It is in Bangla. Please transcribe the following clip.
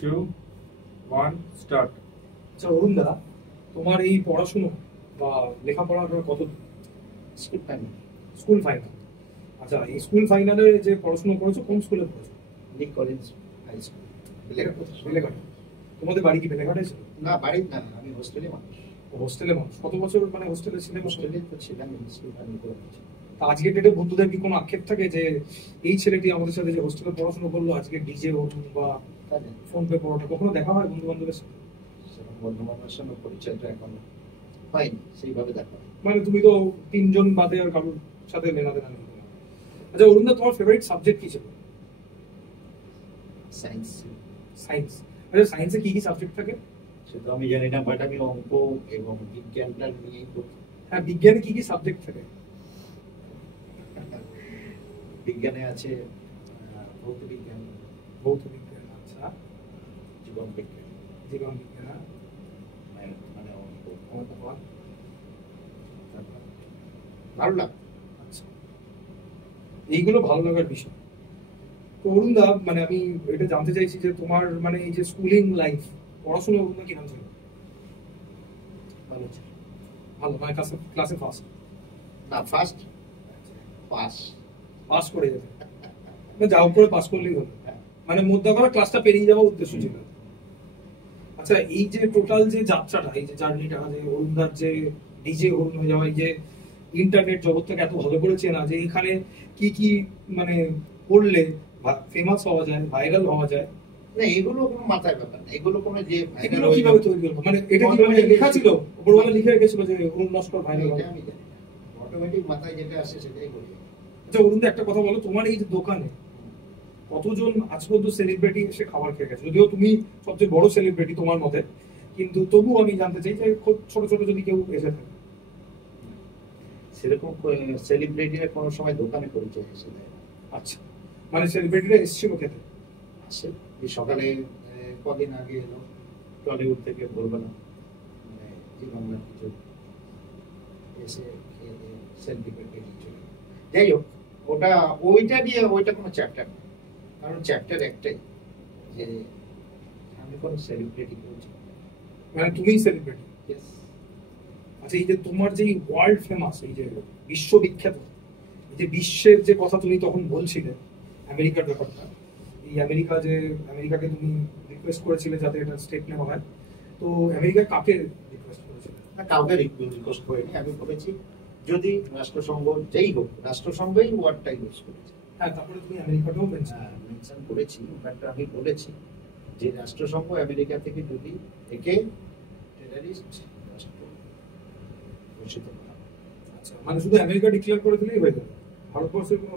2 1 স্টার্ট। আচ্ছা অরুণ দা, তোমার এই পড়াশুনো বা লেখাপড়া কত? School final, school final. আচ্ছা, এই স্কুল ফাইনালে যে পড়াশোনা করেছো কোন স্কুলে পড়েছো? লিগ কলেজ হাই স্কুল, বেলেঘাটা। তোমাদের বাড়ি কি বেলেঘাটায় ছিল? না বাড়ির না, আমি হোস্টেলে মানুষ। হোস্টেলে মানুষ। কত বছর মানে হোস্টেলে ছিলেন? হোস্টেলে তো ছিলাম, স্কুল ফাইনাল করে দিয়েছি। তা আজকের ডেটে বন্ধুদের কি কোনো আক্ষেপ থাকে যে এই ছেলেটি আমাদের সাথে যে হোস্টেলে পড়াশোনা করলো আজকে ডিজে অরুণ বা কাজে ফোন পে পড়াটা কখনো দেখা হয় বন্ধু বান্ধবের সাথে? সেরকম বন্ধু-বান্ধবের সঙ্গে পরিচয়টা এখন হয়নি, সেইভাবে দেখা হয়। মানে তুমি তো তিনজন বাদে আর কারোর সাথে মেলাতে না। আচ্ছা অরুণ দা, তোমার ফেভারিট সাবজেক্ট কি ছিল? সায়েন্স। সায়েন্স। আচ্ছা সায়েন্সে কি কি সাবজেক্ট থাকে? সেটা আমি জানি না, বাট আমি অঙ্ক এবং বিজ্ঞানটা নিয়েই পড়ি। হ্যাঁ, বিজ্ঞানে কি কি সাবজেক্ট থাকে? বিজ্ঞানে আছে ভৌত বিজ্ঞান, ভৌত বিজ্ঞান। আচ্ছা, জীবন বিজ্ঞান, জীবন বিজ্ঞান, মানে অঙ্ক। তারপর ভালো লাগে। আচ্ছা, এইগুলো ভালো লাগার বিষয়। তো অরুণ দা, মানে আমি এটা জানতে চাইছি যে তোমার মানে এই যে স্কুলিং লাইফ, পড়াশোনা অরুণ দা কিরকম ছিল? ভালো ছিল। ভালো, মানে ক্লাসে ফার্স্ট? না ফার্স্ট, পাস। পাস করে যেতে, মানে যা উপরে পাস করলেই হলো, মানে মধ্যে করে ক্লাসটা পেরিয়ে যাওয়ার উদ্দেশ্য ছিল। আচ্ছা, এই যে টোটাল যে যাত্রাটা, এই যে জার্নিটা, যে অরুণদার যে ডিজে অরুণ হয়ে যাওয়া, এই যে ইন্টারনেট জগৎটাকে এত ভালো করে চেনা, যে এখানে কি কি মানে করলে ফেমাস হওয়া যায়, ভাইরাল হওয়া যায়, না এগুলো কোনো মাথায় ব্যাপার না, এগুলো কোনো যে এগুলো কিভাবে তৈরি হলো? মানে এটা কি মানে লেখা ছিল, উপরওয়ালা লিখে রেখেছিল যে অরুণ নস্কর ভাইরাল হবে? আমি জানি, অটোমেটিক মাথায় যেটা আসে সেটাই বলি। আচ্ছা অরুণ, একটা কথা বলো, তোমার এই যে দোকানে কতজন আজ পর্যন্ত সেলিব্রিটি এসে খাবার খেয়ে গেছে? যদিও তুমি সবচেয়ে বড় সেলিব্রিটি তোমার মতে, কিন্তু তবু আমি জানতে চাই যে খুব ছোট ছোট যদি কেউ এসে থাকে। সেরকম সেলিব্রিটিরা কোনো সময় দোকানে পরিচয় এসে দেয় না। আচ্ছা, মানে সেলিব্রিটিরা এসেছিল খেতে? আসে, এই সকালে কদিন আগে এলো টলিউড থেকে, বলবো না, মানে জি বাংলা কিছু এসে খেয়ে সেলফি করে চলে গেল। যাই হোক, ওটা ওইটা নিয়ে ওইটা কোনো চ্যাপ্টার না, কারণ চ্যাপ্টার একটাই যে আমি কোনো সেলিব্রিটি বলছি। মানে তুমি সেলিব্রিটি? আচ্ছা, এই যে তোমার যে ওয়ার্ল্ড ফেমাস, এই যে বিশ্ববিখ্যাত, এই যে বিশ্বের যে কথা তুমি তখন বলছিলে আমেরিকার ব্যাপারটা, এই আমেরিকাকে তুমি রিকোয়েস্ট করেছিলে যাতে এটা স্টেপ নেওয়া হয়, তো আমেরিকা কাকে রিকোয়েস্ট করেছিলে? কাউকে রিকোয়েস্ট করিনি, আমি বলেছি যদি রাষ্ট্রসংঘ যেই হোক, রাষ্ট্রসংঘই ওয়ার্ডটা ইউজ করেছে। হ্যাঁ, তারপরে তুমি আমেরিকাটাও মেনশন করেছি, বাট আমি বলেছি যে রাষ্ট্রসংঘ আমেরিকা থেকে যদি একে টেররিস্ট রাষ্ট্র ঘোষিত করা। আচ্ছা, মানে শুধু আমেরিকা ডিক্লেয়ার করে দিলেই হয়ে যাবে, ভারতবর্ষের কোনো